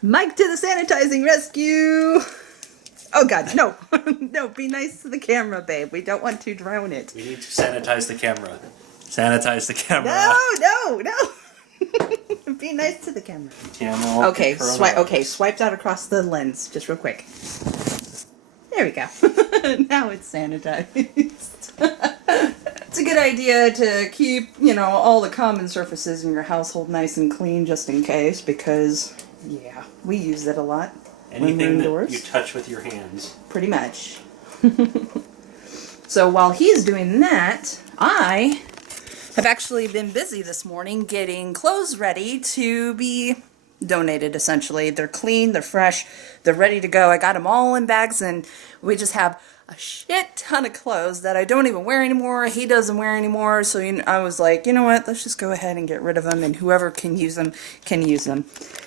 Mike to the sanitizing rescue! Oh god, no. No, be nice to the camera, babe. We don't want to drown it. We need to sanitize the camera. Sanitize the camera. No! Be nice to the camera. Okay, swiped out across the lens, just real quick. There we go. Now it's sanitized. It's a good idea to keep, all the common surfaces in your household nice and clean just in case, because, yeah, we use it a lot. Anything that you touch with your hands. Pretty much. So while he's doing that, I have actually been busy this morning getting clothes ready to be donated, essentially. They're clean, they're fresh, they're ready to go. I got them all in bags, and we just have a shit ton of clothes that I don't even wear anymore. He doesn't wear anymore. So I was like, you know what? Let's just go ahead and get rid of them, and whoever can use them can use them.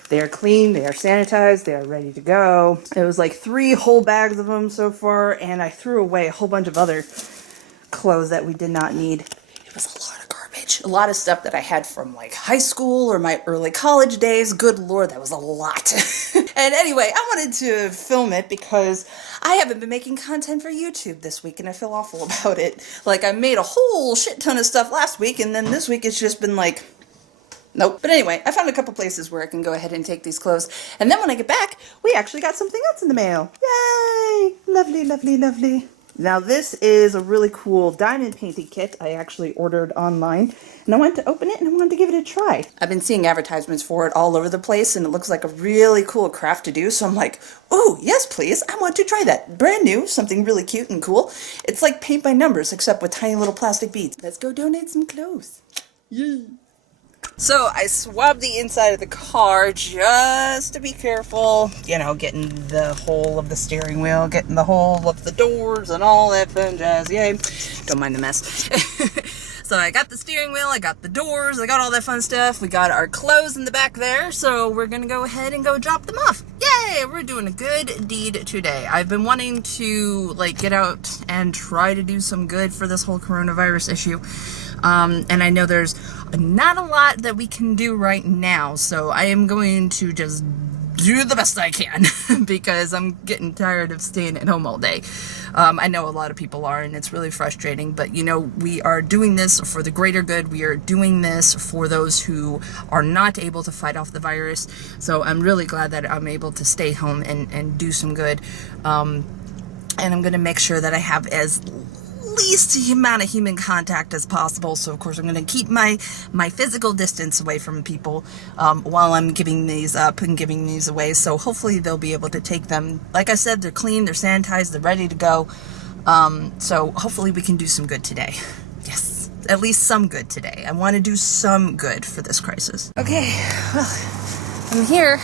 They are clean, they are sanitized, they are ready to go. It was like 3 whole bags of them so far, and I threw away a whole bunch of other clothes that we did not need. It was a lot of garbage. A lot of stuff that I had from like high school or my early college days. Good Lord, that was a lot. And anyway, I wanted to film it because I haven't been making content for YouTube this week, and I feel awful about it. Like, I made a whole shit ton of stuff last week, and then this week it's just been like, nope. But anyway, I found a couple places where I can go ahead and take these clothes. And then when I get back, we actually got something else in the mail. Yay! Lovely, lovely, lovely. Now this is a really cool diamond painting kit I actually ordered online. And I went to open it and I wanted to give it a try. I've been seeing advertisements for it all over the place, and it looks like a really cool craft to do. So I'm like, oh, yes, please. I want to try that. Brand new, something really cute and cool. It's like paint by numbers, except with tiny little plastic beads. Let's go donate some clothes. Yay. So I swabbed the inside of the car just to be careful, getting the hole of the steering wheel, getting the hole of the doors and all that fun jazz. Yay. Don't mind the mess. So I got the steering wheel, I got the doors, I got all that fun stuff. We got our clothes in the back there, so we're going to go ahead and go drop them off. Yay! We're doing a good deed today. I've been wanting to get out and try to do some good for this whole coronavirus issue. And I know there's not a lot that we can do right now, so I am going to just do the best I can because I'm getting tired of staying at home all day. I know a lot of people are, and it's really frustrating, but we are doing this for the greater good. We are doing this for those who are not able to fight off the virus. So I'm really glad that I'm able to stay home and do some good. And I'm going to make sure that I have as least amount of human contact as possible. So of course I'm going to keep my physical distance away from people while I'm giving these up and giving these away. So hopefully they'll be able to take them. Like I said, they're clean, they're sanitized, they're ready to go. So hopefully we can do some good today. Yes, at least some good today. I want to do some good for this crisis. Okay, well, I'm here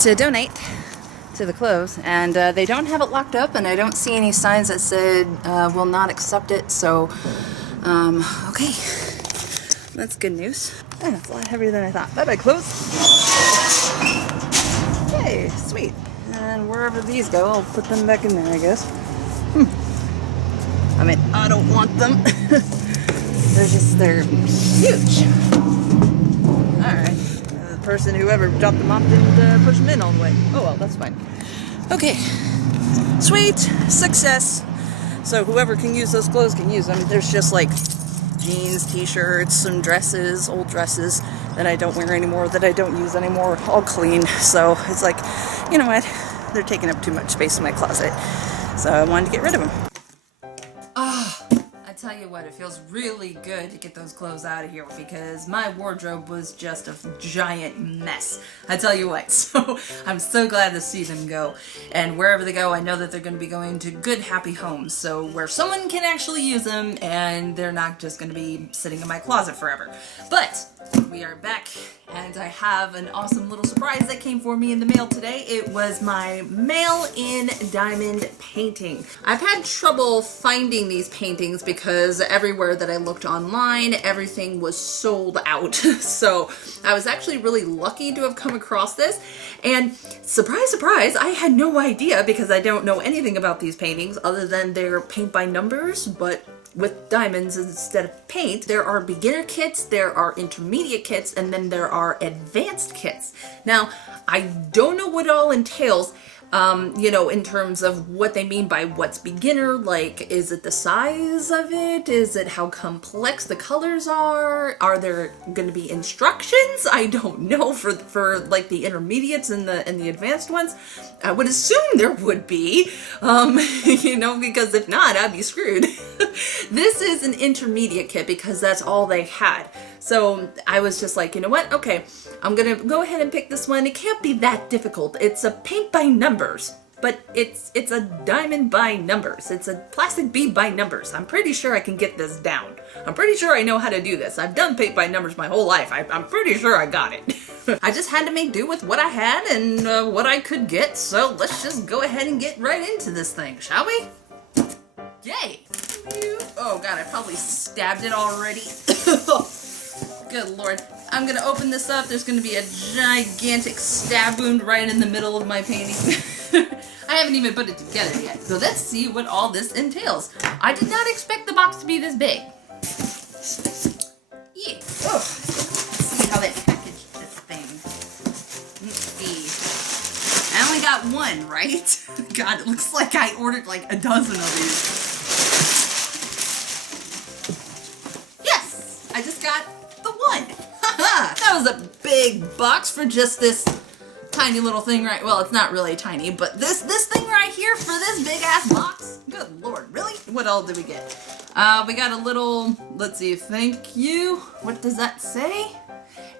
to donate to the clothes, and they don't have it locked up, and I don't see any signs that said will not accept it, so okay, that's good news. Oh, it's a lot heavier than I thought. Bye-bye, clothes. Hey, sweet. And wherever these go, I'll put them back in there, I guess. I mean, I don't want them. they're huge. Alright. Person, whoever dropped them off, didn't push them in all the way. Oh well, that's fine. Okay, sweet, success. So whoever can use those clothes can use them. There's just like jeans, t-shirts, some dresses, old dresses that I don't wear anymore, that I don't use anymore, all clean. So it's like, you know what, they're taking up too much space in my closet, so I wanted to get rid of them. I tell you what, it feels really good to get those clothes out of here because my wardrobe was just a giant mess. I tell you what, so I'm so glad to see them go. And wherever they go, I know that they're going to be going to good, happy homes. So where someone can actually use them and they're not just going to be sitting in my closet forever. But we are back, and I have an awesome little surprise that came for me in the mail today. It was my mail-in diamond painting. I've had trouble finding these paintings because everywhere that I looked online, everything was sold out. So I was actually really lucky to have come across this, and surprise, surprise, I had no idea because I don't know anything about these paintings other than they're paint by numbers, but with diamonds instead of paint. There are beginner kits, there are intermediate kits, and then there are advanced kits. Now, I don't know what it all entails, you know, in terms of what they mean by what's beginner. Like, is it the size of it? Is it how complex the colors are? Are there going to be instructions? I don't know for like the intermediates and the advanced ones. I would assume there would be, you know, because if not, I'd be screwed. This is an intermediate kit because that's all they had. So I was just like, you know what? Okay, I'm gonna go ahead and pick this one. It can't be that difficult. It's a paint by numbers, but it's a diamond by numbers. It's a plastic bead by numbers. I'm pretty sure I can get this down. I'm pretty sure I know how to do this. I've done paint by numbers my whole life. I'm pretty sure I got it. I just had to make do with what I had and what I could get. So let's just go ahead and get right into this thing, shall we? Yay! Oh god, I probably stabbed it already. Good lord. I'm gonna open this up. There's gonna be a gigantic stab wound right in the middle of my painting. I haven't even put it together yet. So let's see what all this entails. I did not expect the box to be this big. Yeah. Oh. Let's see how they packaged this thing. Let's see. I only got one, right? God, it looks like I ordered like a dozen of these. Yes! I just got the one. That was a big box for just this tiny little thing, right? Well, it's not really tiny, but this thing right here for this big ass box. Good lord, really? What all did we get? We got a little, let's see, thank you. What does that say?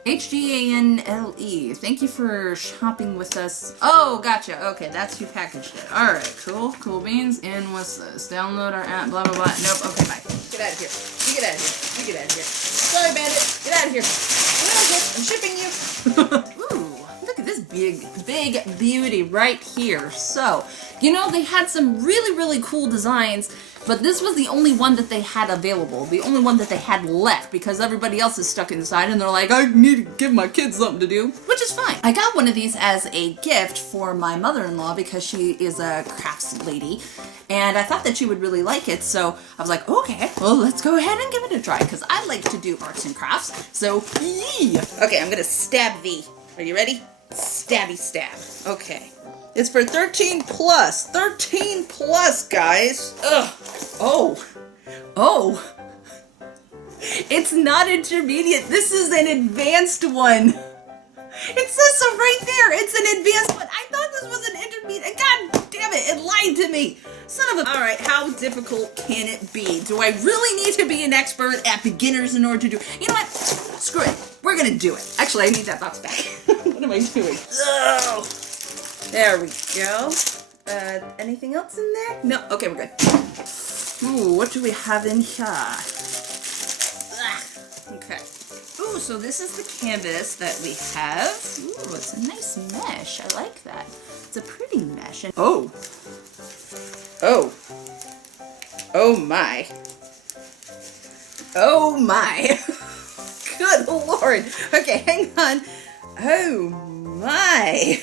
HGANLE. Thank you for shopping with us. Oh, gotcha. Okay, that's who packaged it. All right, cool. Cool beans. And what's this? Download our app, blah, blah, blah. Nope. Okay, bye. Get out of here. You get out of here. You get out of here. Sorry, bandit. Get out of here. Get out of here. I'm shipping you. Ooh, look at this big beauty right here. So, you know, they had some really cool designs, but this was the only one that they had available, the only one that they had left, because everybody else is stuck inside and they're like, I need to give my kids something to do, which is fine. I got one of these as a gift for my mother-in-law because she is a crafts lady, and I thought that she would really like it, so I was like, okay, well, let's go ahead and give it a try, because I like to do arts and crafts, so yeah. Okay, I'm gonna stab thee. Are you ready? Stabby stab. Okay. It's for 13 plus. 13 plus, guys. Ugh. Oh. It's not intermediate. This is an advanced one. It says so right there. It's an advanced one. I thought this was an intermediate. God damn it. It lied to me. Son of a... Alright, how difficult can it be? Do I really need to be an expert at beginners in order to do... You know what? Screw it. We're gonna do it. Actually, I need that box back. What am I doing? Oh. There we go. Anything else in there? No? Okay, we're good. Ooh, what do we have in here? Okay. Ooh, so this is the canvas that we have. Ooh, it's a nice mesh. I like that. It's a pretty mesh. And oh my. Oh my. Good lord. Okay, hang on. Oh my.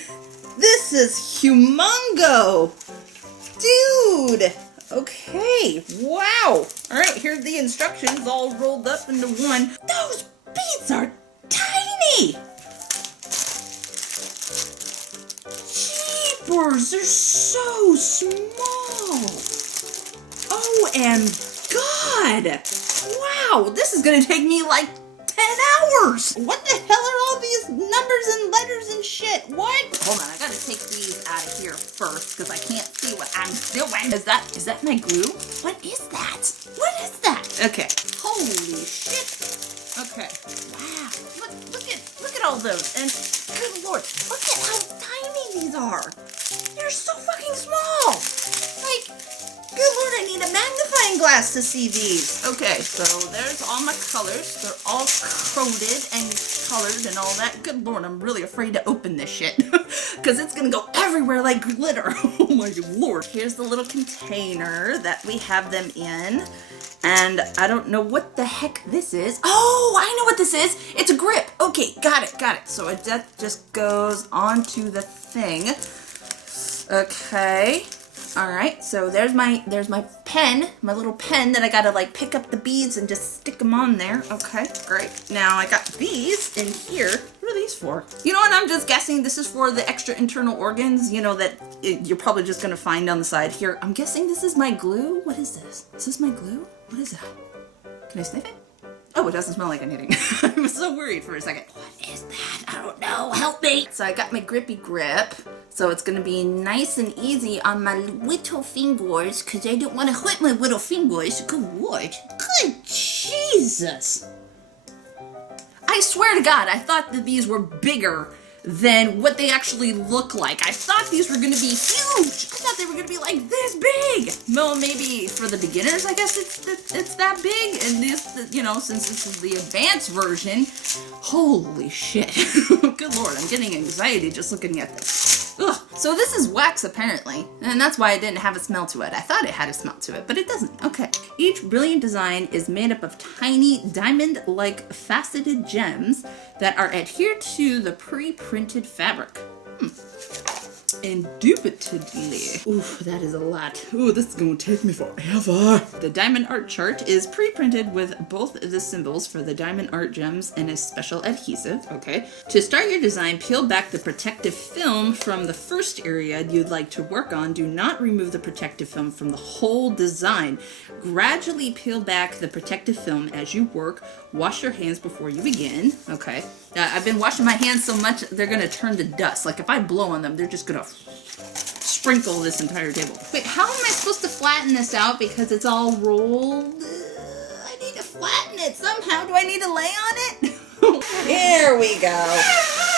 This is humongo! Dude! Okay, wow! Alright, here's the instructions all rolled up into one. Those beads are tiny! Jeepers, they're so small! OMG! Wow, this is gonna take me like 10 hours! What the hell are all these numbers and letters and shit? What? Hold on, I gotta take these out of here first because I can't see what I'm doing. Is that my glue? What is that? What is that? Okay. Holy shit. Okay. Wow. Look at all those. And good lord, look at how tiny these are. They're so fucking small. Like, good lord, I need a magnifying glass to see these. Okay, so there's all my colors. They're all coded and colored and all that. Good lord, I'm really afraid to open this shit. Because it's going to go everywhere like glitter. Oh my lord. Here's the little container that we have them in. And I don't know what the heck this is. Oh, I know what this is. It's a grip. Okay, got it. So that just goes onto the thing. Okay. All right, so there's my pen, my little pen that I gotta like pick up the beads and just stick them on there. Okay, great. Now I got these in here. What are these for? You know what? I'm just guessing this is for the extra internal organs. You know that you're probably just gonna find on the side here. I'm guessing this is my glue. What is this? Is this my glue? What is that? Can I sniff it? Oh, it doesn't smell like anything. I was so worried for a second. What is that? I don't know. Help me. So I got my grippy grip. So it's gonna be nice and easy on my little fingers because I don't want to hurt my little fingers. Good Lord. Good Jesus. I swear to God, I thought that these were bigger than what they actually look like. I thought these were gonna be huge. I thought they were gonna be like this big. Well, maybe for the beginners, I guess it's that big. And this, you know, since this is the advanced version, holy shit. Good Lord, I'm getting anxiety just looking at this. Ugh. So this is wax apparently, and that's why it didn't have a smell to it. I thought it had a smell to it, but it doesn't. Okay. Each brilliant design is made up of tiny diamond-like faceted gems that are adhered to the pre-printed fabric. Indubitably. Ooh, that is a lot. Ooh, this is gonna take me forever. The diamond art chart is pre-printed with both the symbols for the diamond art gems and a special adhesive. Okay. To start your design, peel back the protective film from the first area you'd like to work on. Do not remove the protective film from the whole design. Gradually peel back the protective film as you work. Wash your hands before you begin. Okay. I've been washing my hands so much they're gonna turn to dust. Like if I blow on them, they're just gonna sprinkle this entire table. Wait, how am I supposed to flatten this out because it's all rolled? I need to flatten it somehow. Do I need to lay on it? Here we go.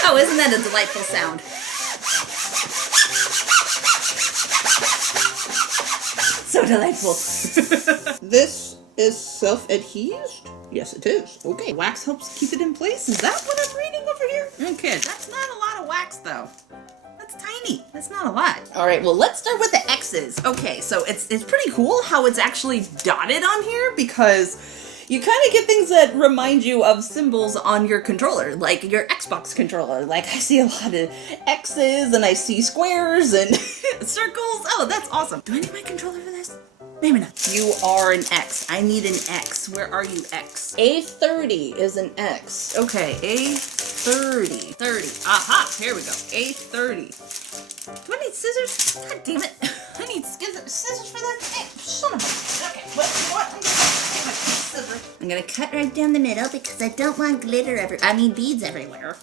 Oh, isn't that a delightful sound? So delightful. This is self-adhesed? Yes, it is. Okay. Wax helps keep it in place? Is that what I'm reading over here? Okay, that's not a lot of wax though. That's tiny. That's not a lot. All right, well, let's start with the X's. Okay, so it's pretty cool how it's actually dotted on here because you kind of get things that remind you of symbols on your controller, like your Xbox controller. Like I see a lot of X's and I see squares and circles. Oh, that's awesome. Do I need my controller for this? Maybe not. You are an X. I need an X. Where are you, X? A30 is an X. Okay, A30. 30. Aha, here we go. A30. Do I need scissors? God damn it. I need scissors for that? Hey, son of a... Okay, well, you know what? I'm gonna take my scissors. I'm gonna cut right down the middle because I don't want beads everywhere.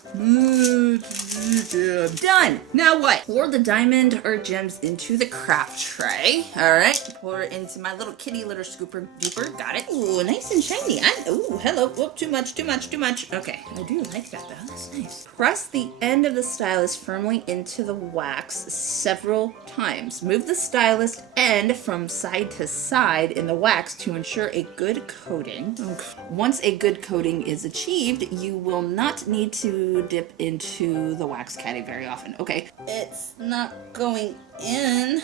Done. Now what? Pour the diamond or gems into the craft tray. All right. Pour it into my little kitty litter scooper duper. Got it. Ooh, nice and shiny. Ooh, hello. Whoop, too much. Okay. I do like that though. That's nice. Press the end of the stylus firmly into the wax several times. Move the stylus end from side to side in the wax to ensure a good coating. Okay. Once a good coating is achieved, you will not need to dip into the wax caddy very often. Okay. It's not going in.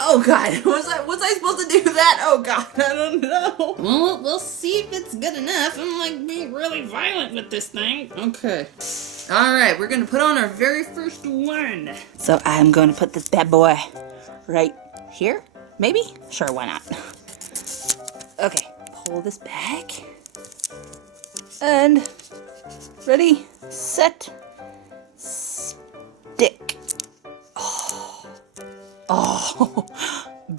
Oh God, was I supposed to do that? Oh God, I don't know. Well, we'll see if it's good enough. I'm like being really violent with this thing. Okay. All right, we're gonna put on our very first one. So I'm gonna put this bad boy right here, maybe? Sure, why not? Okay, pull this back. And ready, set, stick. Oh,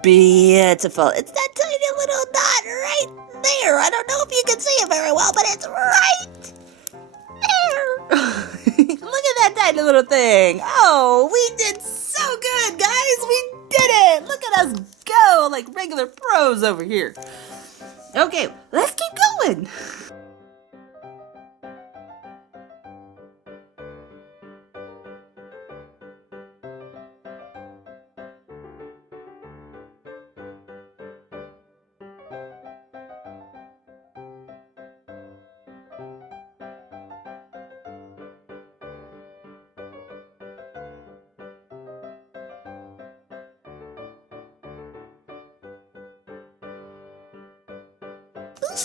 beautiful. It's that tiny little dot right there. I don't know if you can see it very well, but it's right there. Look at that tiny little thing. Oh, we did so good, guys. We did it. Look at us go like regular pros over here. Okay, let's keep going.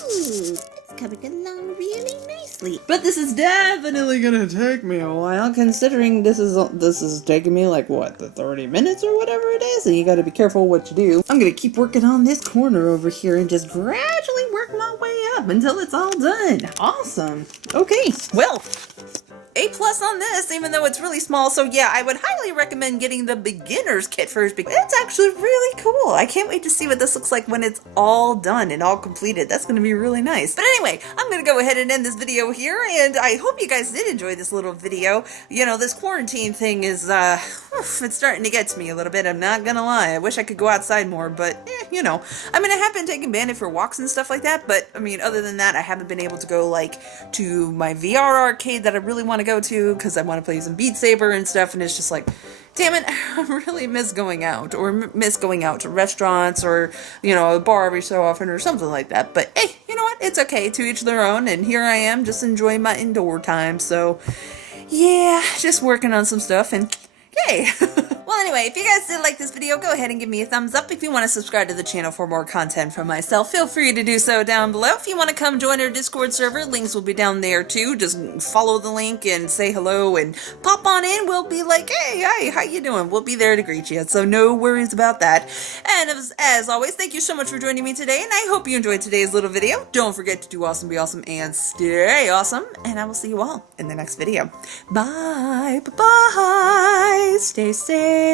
Ooh, it's coming along really nicely. But this is definitely gonna take me a while, considering this is taking me like, what, the 30 minutes or whatever it is? And you gotta be careful what you do. I'm gonna keep working on this corner over here and just gradually work my way up until it's all done. Awesome. Okay, well, A+ on this, even though it's really small. So yeah, I would highly recommend getting the beginner's kit first because it's actually really cool. I can't wait to see what this looks like when it's all done and all completed. That's going to be really nice. But anyway, I'm going to go ahead and end this video here, and I hope you guys did enjoy this little video. You know, this quarantine thing is, it's starting to get to me a little bit. I'm not going to lie. I wish I could go outside more, but, you know. I mean, I have been taking Bandit for walks and stuff like that, but, I mean, other than that, I haven't been able to go, like, to my VR arcade that I really want to go to because I want to play some Beat Saber and stuff, and it's just like, damn it, I really miss going out, or miss going out to restaurants, or, you know, a bar every so often, or something like that. But hey, you know what, it's okay, to each their own, and here I am just enjoying my indoor time. So yeah, just working on some stuff, and yay. Well, anyway, if you guys did like this video, go ahead and give me a thumbs up. If you want to subscribe to the channel for more content from myself, feel free to do so down below. If you want to come join our Discord server, links will be down there too. Just follow the link and say hello and pop on in. We'll be like, hey, hi, how you doing? We'll be there to greet you, so no worries about that. And as always, thank you so much for joining me today, and I hope you enjoyed today's little video. Don't forget to do awesome, be awesome, and stay awesome, and I will see you all in the next video. Bye, bye-bye, stay safe.